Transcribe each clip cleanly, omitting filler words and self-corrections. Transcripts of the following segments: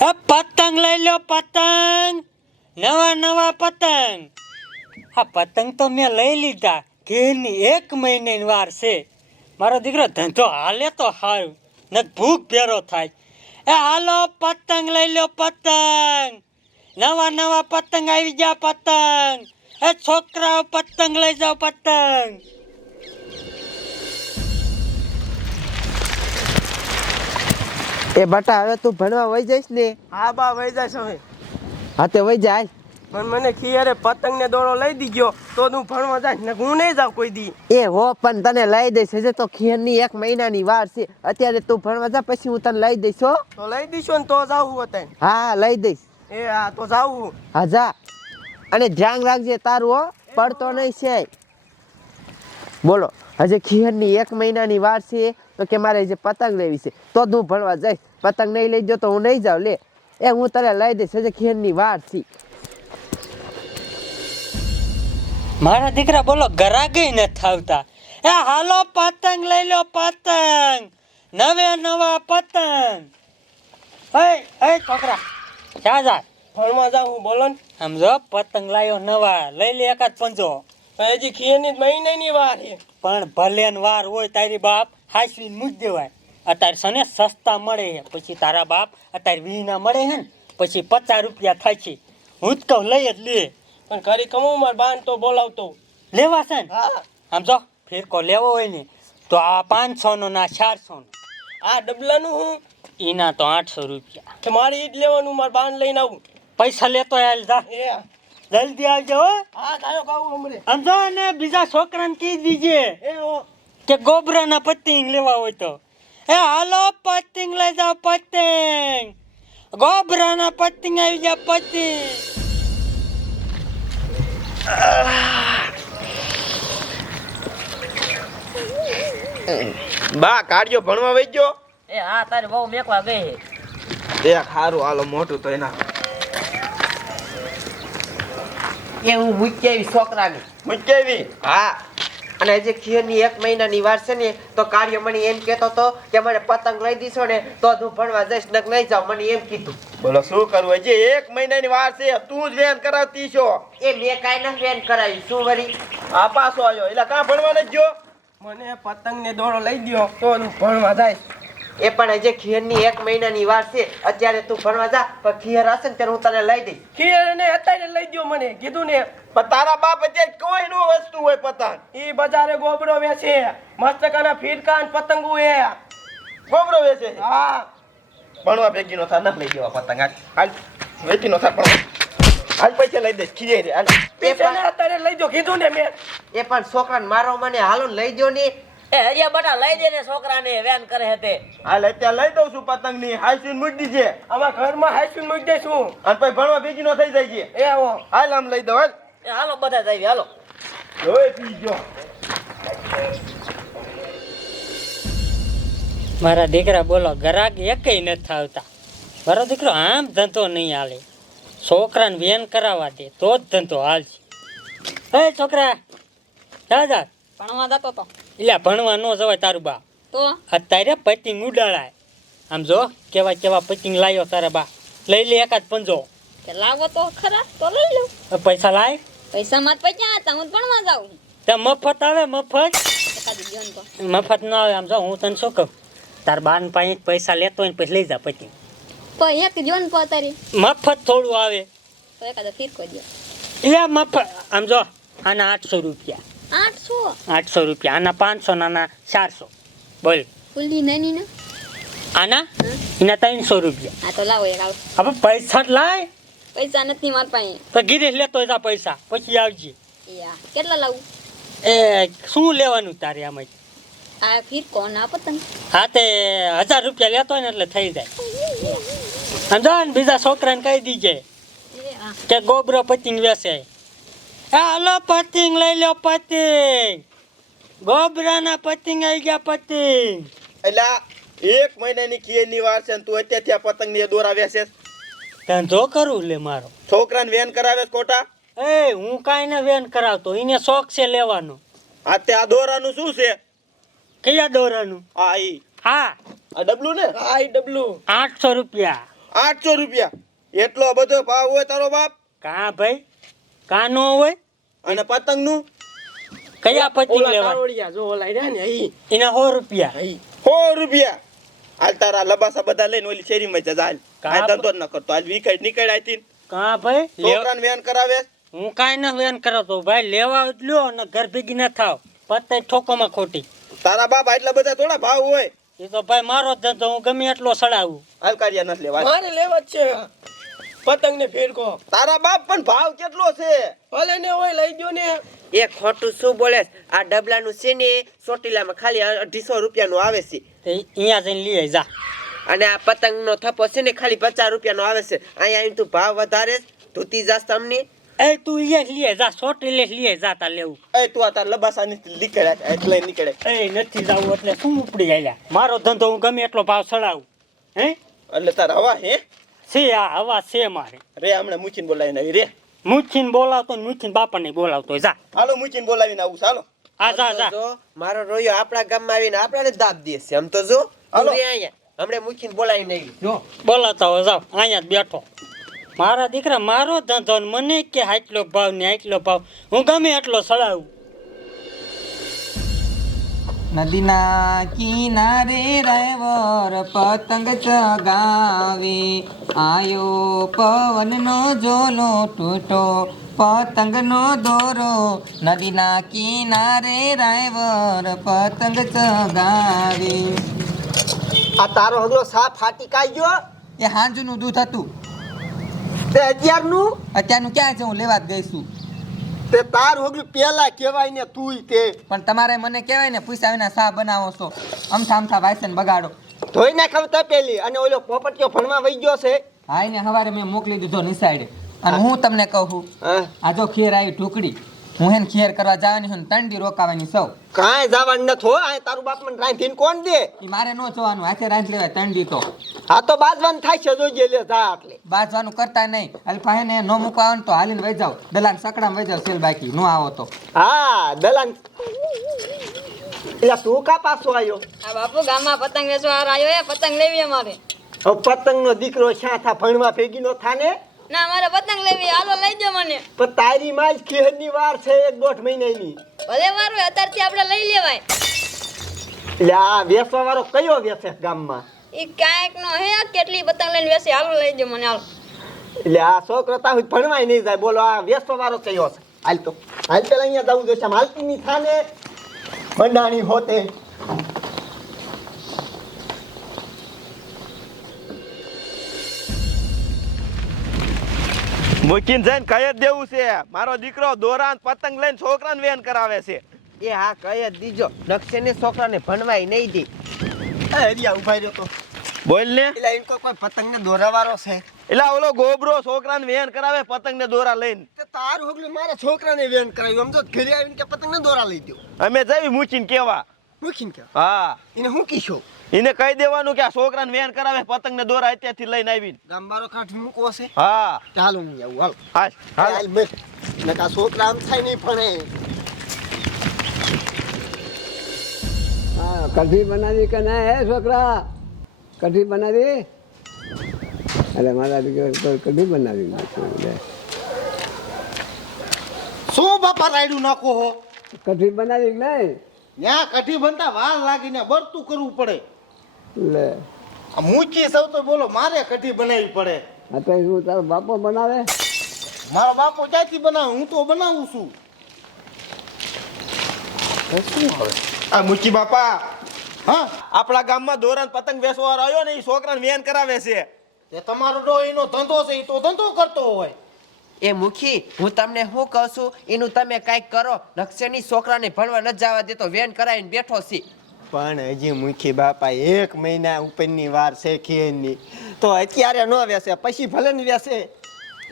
એ પતંગ લઈ લો પતંગ, નવા નવા પતંગ. આ પતંગ તો મેં લઈ લીધા, ઘેરની 1 મહિનાની વાર છે. મારો દીકરો ધંધો હાલે તો સારું, ન ભૂખ ભેરો થાય. એ હાલો પતંગ લઈ લો પતંગ, નવા નવા પતંગ આવી ગયા પતંગ. એ છોકરાઓ પતંગ લઈ જાઓ પતંગ. એ બટા હવે તું ભણવા વઈ જઈશ ને? હા બા વહી જાય હવે. હા તે વઈ જાય. પણ મને ખીયારે પતંગ ને દોડો લઈ દીધો તો હું ભણવા જાય ને હું નહીં જાઉં કોઈ દી. એ હો પણ તને લઈ દઈશ, હજે તો ખેરની 1 મહિનાની વાર છે. અત્યારે તું ભણવા જા, પછી હું તને લઈ દઈશ હો. તો લઈ દીશો ને તો જાવું હતા. હા લઈ દઈશ. એ હા તો જાવું. હા જા, અને ધ્યાન રાખજે તારું હો, પડતો નહીં છે. બોલો, હજે ખેરની 1 મહિનાની વાર છે તો કે મારે જે પતંગ લેવી છે તો જ હું ભણવા જઈશ. પતંગ નહીં લઈ જાઉં તો હું નહીં જાઉં. લે એ હું તને લઈ દઈશ, હજે ખેરની વાર છે. મારા દીકરા બોલો ગરાગે નથી આવતા. એ હાલો પતંગ લઈ લો પતંગ, નવે નવા પતંગ. એ છોકરા ક્યાં જાય? ભણવા જાવું બોલો ને. સમજો પતંગ લાયો નવા, લઈ લે એકાદ પંજો. હજી ખીરની મહિનાની વાર છે. પણ ભલે ને વાર હોય તારી બાપ હાંસવીને મૂકી દેવાય. અત્યારે સને સસ્તા મળે છે, પછી તારા બાપ અત્યારે 20 ના મળે છે ને, પછી 50 રૂપિયા થાય છે. હું જ કહું લઈ જ લે. પણ ઘરે કમું માર બાન તો બોલાવતો. લેવા છે ને? હા સમજો ફેરકો લેવો હોય ને તો આ 500 નો ના 400 નો. આ ડબલાનું હું એના તો 800 રૂપિયા. કે મારે ઈ જ લેવાનું, માર બાન લઈને આવું. પૈસા લેતો હાલ જા, એ જલ્દી આવજો હો. હા તાયો કાવું હમરે. સમજો ને બીજા છોકરાને કહી દીજે એ હો કે ગોબરાના પતંગ લેવા હોય તો. એ હાલો પતંગ લઈ જાઓ પતંગ, ગોબરાના પતંગ આવી જાય પતંગ. બા કાઢ્યો ભણવા વઈ ગયો. એ હા તારી બહુ મેકવા ગઈ એ ખારું હાલો મોટું તો એના એ હું મૂકી આવી છોકરાને. મૂકેવી. હા, અને હજી ખેરની 1 મહિનાની વાર છે ને તો કાર્ય મને એમ કહેતો હતો કે મને પતંગ લઈ દીશો ને તો જ હું ભણવા જઈશ, ને નહીં જાઉં. મને એમ કીધું. બોલો શું કરવું, હજી 1 મહિનાની વાર છે, તું જ વેન કરાવતી છો. એ મેં કાંઈ ન વેન કરાવી, શું વળી? આ પાછો આવ્યો એટલે કાં ભણવા નથી ગયો? મને પતંગ ને દોડો લઈ દ્યો તો હું ભણવા જાય. એ પણ હજી ખેરની 1 મહિનાની વાર છે. અત્યારે તું ભણવા જા, પણ ખેર હશે ને ત્યારે હું તને લઈ દઈશ. ખીર ને અત્યારે લઈ દ્યો મને કીધું ને. પણ તારા બાપ અત્યારે કોઈ નો વસ્તુ હોય પતંગ. ઈ બજારે ગોબરો વેચે, મસ્ત કાના ફીરકા ને પતંગો એ. ગોબરો વેચે. હા ભણવા ભેગી નો થા, ન લઈ દેવા પતંગ. હાલ વેચી નો થા પણ હાલ પૈસા લઈ દે ખીજે રે. હાલ પૈસા ને અત્યારે લઈ દ્યો કીધું ને મેં. એ પણ છોકરાને મારો મને હાલો ને લઈ દો ને. એ હરિયા બટા લઈ દે ને છોકરાને વેન કરે હે તે. હાલ અત્યારે લઈ દઉં છું પતંગ ની. હાઈસુન મૂકી દીજે આમાં ઘરમાં હાઈસ્કૂલ મૂકી દઈશું. અને પછી ભણવા ભેગી નો થઈ જાય છે. એ હો હાલ આમ લઈ દઉં. હાલ એ હાલો બધા જઈએ હાલો. હવે પી ગયો. મારા દીકરા બોલો ગરાગ એકેય નથી આવતા. મારો દીકરો આમ ધંધો નહીં હાલે. છોકરાને વેન કરાવવા દે તો જ ધંધો હાલશે. એ છોકરા જા જા. ભણવા જતો તો એટલે ભણવા ન જવાય તારું બા. તો અત્યારે પતંગ ઉડાડાય. આમ જો કેવા કેવા પતંગ લાવ્યો તારા બા. લઈ લે એકાદ પંજો. કે લાવો તો ખરા તો લઈ લઉં. પૈસા લાય. પૈસા માં પૈસા હતા, હું ભણવા જાઉં. તે મફત આવે મફત? એકાદી દ્યો ને તો. મફત ના આવે. આમ જો હું તને શું કહું, તાર બાન પાસે પૈસા લેતો હોય ને પછી લઈ જા પતંગ. પણ એક દ્યો ને તો તારી મફત થોડું આવે. તો એકાદો ફીરકો દ્યો. એટલે મફત. આમ જો આના 800 રૂપિયા. 800 800 રૂપિયા. આના 500 નાના 400. બોલ. ફૂલી નાની ને આના એના 300 રૂપિયા. આ તો લાવો એક આવ. હવે પૈસા જ લાય. પૈસા નથી માર પાસે. તો ગીરીશ લેતો જા પૈસા પછી આવજે. યા કેટલા લાવું? એ શું લેવાનું તારે આમાં? આ ફીરકો ના પતંગ. હા તે 1000 રૂપિયા લેતો હોય ને એટલે થઈ જાય. સમજો ને બીજા છોકરાને કહી દીજે એ આ કે ગોબરો પતંગ વેચે. હાલો પતંગ લઈ લો પતંગ, ગોબરાના પતંગ આવી ગયા પતંગ. એટલે 1 મહિનાની ખીરની વાર છે ને તું અત્યારથી આ પતંગ ની દોરા વેચે. ધંધો કરું લે મારો. છોકરાને વેન કરાવે છે ખોટા. એ હું કાંઈ ને વેન કરાવતો, એને શોખ છે લેવાનો. આ તે આ દોરાનું શું છે? કયા દોરાનું? આ ઈ હા આ ડબલું ને. હા ઈ ડબલું 800 રૂપિયા. 800 રૂપિયા. એટલો બધો ભાવ હોય તારો બાપ? કાં ભાઈ કાં નો હોય? અને પતંગનું કયા પતંગ ઓલા લેવા? કારોડિયા જો ઓલા રહ્યા ને ઈ એના 100 રૂપિયા. 100 રૂપિયા. હાલ તારા લબાસા બધા લઈને ઓલી શેરીમાં જા હાલ. કાં આ ધંધો ન કરતો. હાલ નીકળ આઈતી. કાં ભાઈ છોકરાને વેન કરાવે. હું કાંઈ ન વેન કરાવતો ભાઈ, લેવા લ્યો ને ઘર ભેગી ના થાવ. પતંગ ઠોકોમાં ખોટી. તારા બાપ એટલા બધા થોડા ભાવ હોય. એ તો ભાઈ મારો જ ધંધો, હું ગમે એટલો સડાવું. હાલ કારિયા નથી લેવા. મારે લેવા જ છે પતંગ ને ફેરકો. તારા બાપ પણ ભાવ કેટલો છે? ભલે ને હોય લઈ ગયો ને. એ ખોટું શું બોલે? આ ડબલાનું છે ને ચોટીલામાં ખાલી 250 રૂપિયાનું આવે છે, તે અહીંયા જઈને લઈ જા. અને આ પતંગનો થપ્પો છે ને ખાલી 50 રૂપિયાનો આવે છે. અહીંયા આવીને તું ભાવ વધારે ધોતી જાસ તમને. એ તું અહીંયા લઈ જા, સોટી લઈ જા તા લેવું. એ તું આ તાર લબાસાની નીકળે એટલે નીકળે. એ નથી જાવું એટલે શું ઉપડી આલ્યા? મારો ધંધો હું ગમે એટલો ભાવ સડાવું. હે એટલે તાર હવા હે છે આ હવા છે મારે. રે હમણાં મૂકીને બોલાવીને આવી રે. મુખીને બોલાવતો ને મુખીને બાપાને બોલાવતો જા. હાલો મૂકીને બોલાવીને આવું. ચાલો આ જા જા. જો મારો રોયો આપણા ગામમાં આવીને આપણાને દાબ દે છે. આમ તો જો હાલો. તું રે અહીંયા હમણે મૂકીને બોલાવીને આવી. જો બોલાતા હોય જાવ, અહીંયા જ બેઠો. મારા દીકરા મારો ધંધો ને મને કે આટલો ભાવ ને આટલો ભાવ, હું ગમે એટલો સડાવું. નદીના કિનારે રહેવર પતંગ ચગાવે, આયો પવનનો ઝોલો તૂટો પતંગનો દોરો. નદીના કિનારે રહેવર પતંગ ચગાવે. આ તારો હગલો સાપ ફાટી કાઈ ગયો. એ હાંજનું દૂધ હતું, તે 11 નું. અત્યારનું ક્યાં છે? હું લેવા જ ગઈ છું. તે તાર હગલું પેલા કહેવાય ને તુંય તે. પણ તમારે મને કહેવાય ને પૂછ્યા વિના શા બનાવો છો? અમથા વાયસન બગાડો. ધોઈ નાખ તપેલી. અને ઓલો પોપટીયો ભણવા વઈ ગયો છે. હા એને સવારે મેં મોકલી દીધો નિસાડે. અને હું તમને કહું, હા આ જો ખેર આવી ઢુકડી, હું હેન ખેર કરવા જવાની હું 3 દી રોકાવાની સૌ. કાંઈ જવાનું નથી હો. આ તારું બાપ મને રાંધીને કોણ દે? એ મારે ન જોવાનું, હાથે રાંધ લેવાય 3 દી તો. આ તો બાજવાનું થાય છે જોજે લે જા એટલે. બાજવાનું કરતા નહીં. અલ્ફા ને ન મૂકવા આવે ને તો હાલીને વહી જાવ, દલાન સકડામાં વહી જાવ સેલ બાકી નો આવો તો. હા દલાન. એટલે તું કા પાછો આવ્યો? આ બાપુ ગામમાં પતંગ વેચવા આવ્યો એ પતંગ લેવી અમારે. હવે પતંગનો દીકરો શ્યાં થા ભણવા ભેગી નો થાને? ના અમારે પતંગ લેવી, હાલો લઈ દો મને. પણ તારી માં જ ખેરની વાર છે 1-1.5 મહિનાની. ભલે વાર હોય અત્યારથી આપણે લઈ લેવાય. એટલે આ વેચવા વાળો કયો વેચે ગામમાં? એ કાંઈક નો હે કેટલી પતંગ લઈને વેચી, હાલો લઈ દો મને હાલો. એટલે આ છોકરો તાહુ ભણવાય નહીં જાય. બોલો આ વેચવા વાળો કયો છે? હાલ તો હાલ પેલા અહીંયા જવું જોઈશે. આમ હાલતી ની થાને મંડાણી હોતે. મૂકીને જઈને કઈ જ દેવું છે. મારો દીકરો દોરાન પતંગ લઈને છોકરાને વેન કરાવે છે. એ હા કહી જ દીજો. નકશે ને છોકરાને ભણવાય નહીં દે. હરિયા ઉભા રહ્યો તો. બોલ ને. એટલે એમ કોઈ પતંગને દોરાવાળો છે? એટલે ઓલો ગોબરો છોકરાને વેન કરાવે પતંગને દોરા લઈને. તે તારું હગલું મારા છોકરાને વેન કરાવ્યું. આમ તો ઘરે આવીને કે પતંગને દોરા લઈ દો. અમે જઈ મૂકીને કેવા. મૂકીને કે હા એને હું કીશો? એને કહી દેવાનું કે આ છોકરાને વેન કરાવે પતંગને દોરા અત્યારથી લઈને આવીને. ગામબારો કાઢી મૂકવો છે. હા ચાલો હું આવું. હાલ હાલ હાલ. હાલ બેસ. નકા છોકરા આમ થાય નહીં ભણે. हाँ कढ़ी बना दी कहना है छोकरा कढ़ी बना दी अरे मारा तो कढ़ी बना दी શું બાપા રાયડું નાખો હો? कढ़ी बना दी नहीं ત્યાં કઢી બનતા વાર લાગીને બરતું કરવું પડે. ले આ મૂકી સૌ તો બોલો મારે કઢી બનાવવી પડે. हाँ तो इसमें तारो बापो बनावे મારો બાપો ક્યાંથી બનાવે? હું તો બનાવું છું. શું હવે આ મૂકી બાપા? હા આપણા ગામમાં દોરાન પતંગ વેચવા આવ્યો ને એ છોકરાને વેન કરાવે છે. એ તમારો ડોહીનો ધંધો છે, એ તો ધંધો કરતો હોય. એ મુખી હું તમને શું કહું છું એનું તમે કાંઈક કરો. નકશેની છોકરાને ભણવા ન જવા દેતો વેન કરાવીને બેઠો છે. પણ હજી મુખી બાપા 1 મહિના ઉપરની વાર છે ખેરની. તો અત્યારે ન વેસે પછી ભલે ને વેસે.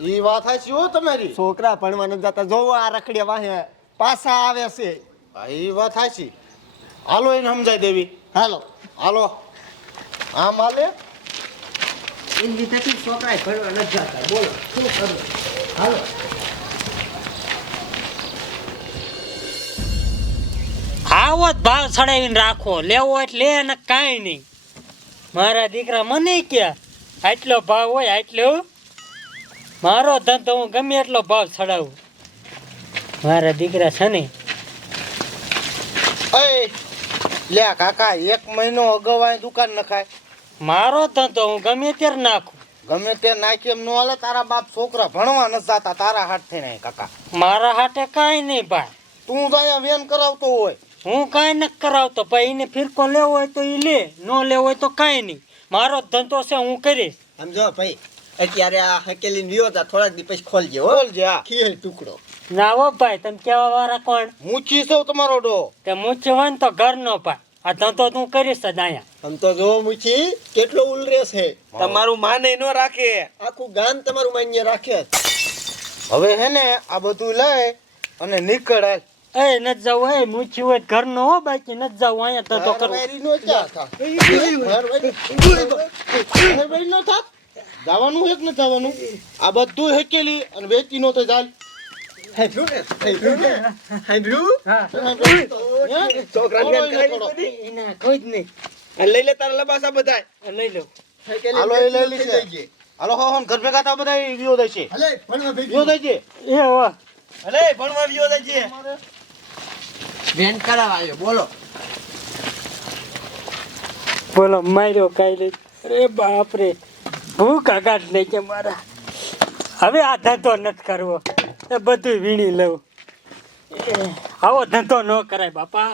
એ વાત સાચી હો તમારી. છોકરા ભણવા ન જતા જોવો આ રખડ્યા વાહે પાછા આવે છે. હા, એ વાત સાચી. હાલો એને સમજાય દેવી. હાલો હાલો આમ હાલે. એની લીધેથી છોકરા ભણવા ન જતા. બોલો શું કરવું? હાલો આવો જ ભાવ ચડાવીને રાખો, લેવો એટલે લે ને કાંઈ નહીં. મારા દીકરા મને કે આટલો ભાવ હોય આટલો મારો ધંધો હું ગમે એટલો ભાવ ચડાવું મારા દીકરા છે ને એ લે કાકા 1 મહિનો અગાઉ અહીં દુકાન નખાય મારો ધંધો હું ગમે ત્યારે નાખું ગમે તે નાખી એમ ન હાલે તારા બાપ છોકરા ભણવા નથી જાતા તારા હાથ થઈને કાકા મારા હાટે કાંઈ નહીં ભાઈ તું તો અહીંયા વેન કરાવતો હોય હું કાંઈ નથી કરાવતો ભાઈ એને ફિરકો લેવો હોય તો એ લે ન લેવો હોય તો કાંઈ નહીં મારો ધંધો છે હું કરીશ સમજો ભાઈ અત્યારે આ હકેલીને વિયો તા થોડાક દી પછી ખોલજે હો બોલજે આ ખીર ટુકડો ના હો ભાઈ તમે કેવા વાળા કોણ મૂચી સૌ તમારો ડો તે મૂછે હોય ને તો ઘરનો ભાઈ આ ધંધો તું કરીશ જ અહીંયા આમ તો જો મુચી કેટલો ઉલરે છે તમારું માને ન રાખે આખું ગામ તમારું માન્ય રાખે હવે હે ને આ બધું લઈ અને નીકળ હાલ. એ નથી જવું એ મૂછી હોય તો ઘરનો હો બાકી નથી જવું અહીંયા ધંધો કરવો ઘરવાળી નો ક્યાં થાત? ઘરવાળી નો થાત? જવાનું એક ને જવાનું આ બધું હેકેલી અને વેચી નો તો ચાલ છોકરા એના કોઈ જ નહીં લઈ લે તારા લબાસા બધાય લઈ લો હાલો એ લઈ લીધી હાલો હો ઘર ભેગા થા બધા વિયો દે છે વિયો દે છે એ વાહ અલે ભણવા વિયો દે છે વેન કરાવવા આવ્યો બોલો બોલો માર્યો કાઈ અરે બાપ રે ભૂખ આઘાત નહીં કે મારા હવે આ ધંધો નથી કરવો એ બધું વીણી લઉં આવો ધંધો ન કરાય બાપા